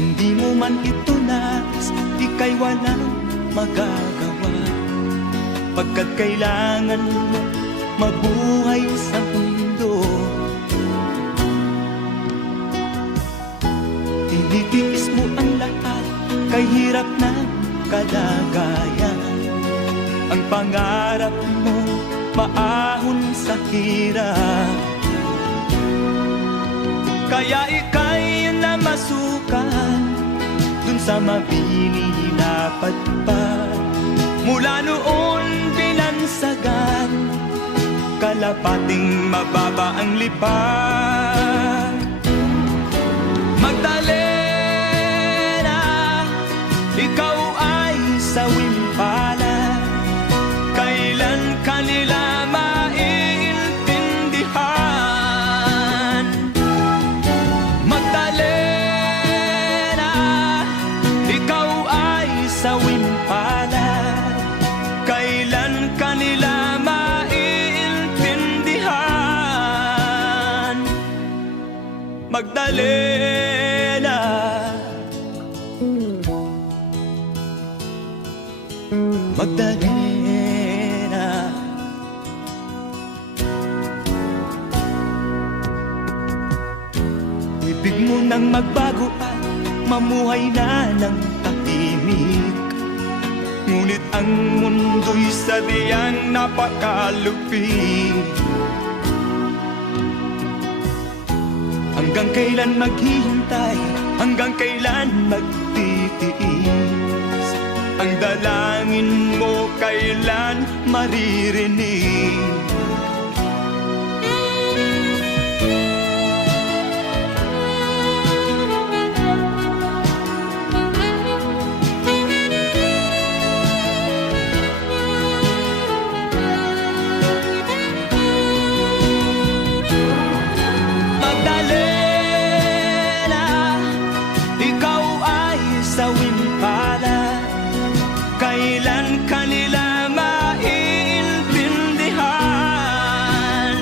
Hindi mo man ito nais, ika'y walang magagawa, pagkat kailangan mo mabuhay sa mundo. Tinitiis mo ang lahat, kay hirap ng kalagayan. Ang pangarap mo, maahon sa hirap. Kaya ika'y namasukan dun sa mabinilapad pa. Mula noon binansagan, kalapating mababa ang lipad. Magdalena, ikaw ay sawimpala. Kailan kanila maiintindihan? Magdalena, ikaw ay sawimpala. Kailan kanila maiintindihan? Magdalena, Magdalena. Ibig mo nang magbago at mamuhay na ng tahimik, ngunit ang mundo'y sadyang napakalupit. Hanggang kailan maghihintay, hanggang kailan magtitiis? Ang dalangin mo kailan maririnig? Magdalena, ikaw ay sawimpala. Kailan kanila maiintindihan?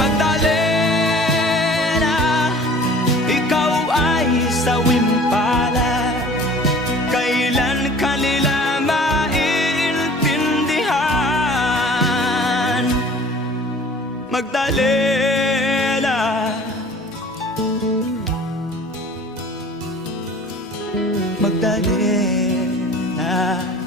Magdalena, ikaw ay sawimpala. Kailan kanila maiintindihan? Magdalena, Magdalena.